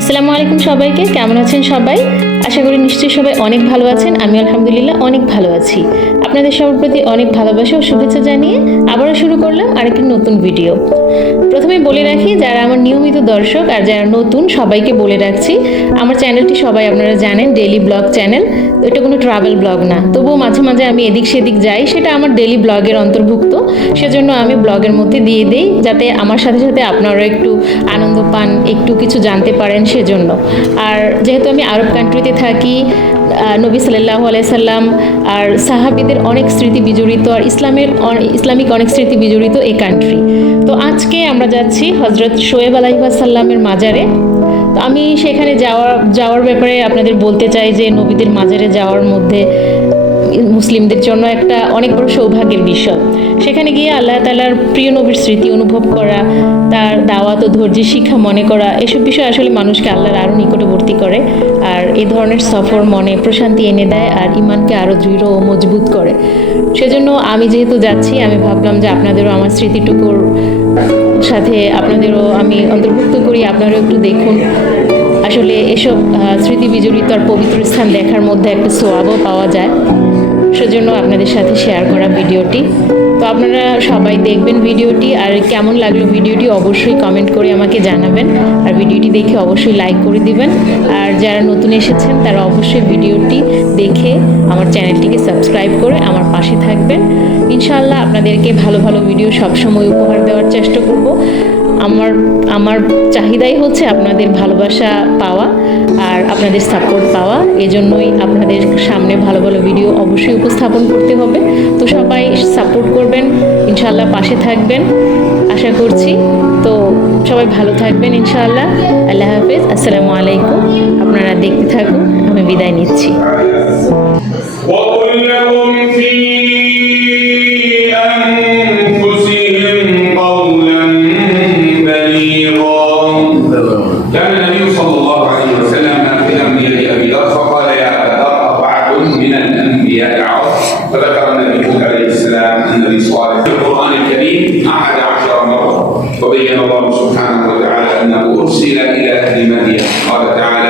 আসসালামু আলাইকুম সবাইকে, কেমন আছেন সবাই? আশা করি নিশ্চয়ই সবাই অনেক ভালো আছেন আমি আলহামদুলিল্লাহ অনেক ভালো আছি। আপনাদের সবার প্রতি অনেক ভালোবাসা ও শুভেচ্ছা জানিয়ে আবারও শুরু করলাম আরেকটি নতুন ভিডিও। প্রথমে বলে রাখি, যারা আমার নিয়মিত দর্শক আর যারা নতুন, সবাইকে বলে রাখছি, আমার চ্যানেলটি সবাই আপনারা জানেন ডেলি ব্লগ চ্যানেল। এটা কোনো ট্রাভেল ব্লগ না। তবুও মাঝে মাঝে আমি এদিক সেদিক যাই, সেটা আমার ডেলি ব্লগের অন্তর্ভুক্ত। সেজন্য আমি ব্লগের মধ্যে দিয়ে দিই, যাতে আমার সাথে সাথে আপনারা একটু আনন্দ পান, একটু কিছু জানতে পারেন সেজন্য। আর যেহেতু আমি আরব কান্ট্রিতে থাকি নবী সাল্লাহ আলাইসাল্লাম আর সাহাবিদের অনেক স্মৃতি বিজড়িত আর ইসলামের ইসলামিক অনেক স্মৃতি বিজড়িত এই কান্ট্রি তো আজকে আমরা যাচ্ছি হজরত শোয়েব আলাইসাল্লামের মাজারে। তো আমি সেখানে যাওয়ার যাওয়ার ব্যাপারে আপনাদের বলতে চাই যে নবীদের মাজারে যাওয়ার মধ্যে মুসলিমদের জন্য একটা অনেক বড় সৌভাগ্যের বিষয়। সেখানে গিয়ে আল্লাহ তালার প্রিয় নবীর স্মৃতি অনুভব করা, তার দাওয়াত ও ধৈর্যের শিক্ষা মনে করা, এসব বিষয় আসলে মানুষকে আল্লাহর আরও নিকটবর্তী করে। এই ধরনের সফর মনে প্রশান্তি এনে দেয় আর ইমানকে আরও দৃঢ় ও মজবুত করে। সেজন্য আমি যেহেতু যাচ্ছি, আমি ভাবলাম যে আপনাদেরও আমার স্মৃতিটুকুর সাথে আপনাদেরও আমি অন্তর্ভুক্ত করি, আপনারাও একটু দেখুন। আসলে এসব স্মৃতি বিজড়িত আর পবিত্র স্থান দেখার মধ্যে একটা সোয়াবও পাওয়া যায়। সেজন্য আপনাদের সাথে শেয়ার করা ভিডিওটি। তো আপনারা সবাই দেখবেন ভিডিওটি, আর কেমন লাগল ভিডিওটি অবশ্যই কমেন্ট করে আমাকে জানাবেন। আর ভিডিওটি দেখে অবশ্যই লাইক করে দিবেন। আর যারা নতুন এসেছেন, তারা অবশ্যই ভিডিওটি দেখে আমার চ্যানেলটিকে সাবস্ক্রাইব করে আমার পাশে থাকবেন। ইনশাআল্লাহ আপনাদেরকে ভালো ভালো ভিডিও সবসময় উপহার দেওয়ার চেষ্টা করব। আমার আমার চাহিদাই হচ্ছে আপনাদের ভালোবাসা পাওয়া আর আপনাদের সাপোর্ট পাওয়া। এজন্যই আপনাদের সামনে ভালো ভালো ভিডিও অবশ্যই উপস্থাপন করতে হবে। তো সবাই সাপোর্ট করবেন, ইনশাআল্লাহ পাশে থাকবেন, আশা করছি। তো সবাই ভালো থাকবেন ইনশাআল্লাহ। আল্লাহ হাফিজ, আসসালামু আলাইকুম। আপনারা দেখতে থাকুন, আমি বিদায় নিচ্ছি। النبي صلى الله عليه وسلم نافذا بيد أبي ذر؟ فقال يا أبا ذر أربعة من الأنبياء عرض فذكر النبي هود عليه السلام النبي صالح في القرآن الكريم أحد عشر مرة وبين الله سبحانه وتعالى أنه أرسل إلى أهل مدين قال تعالى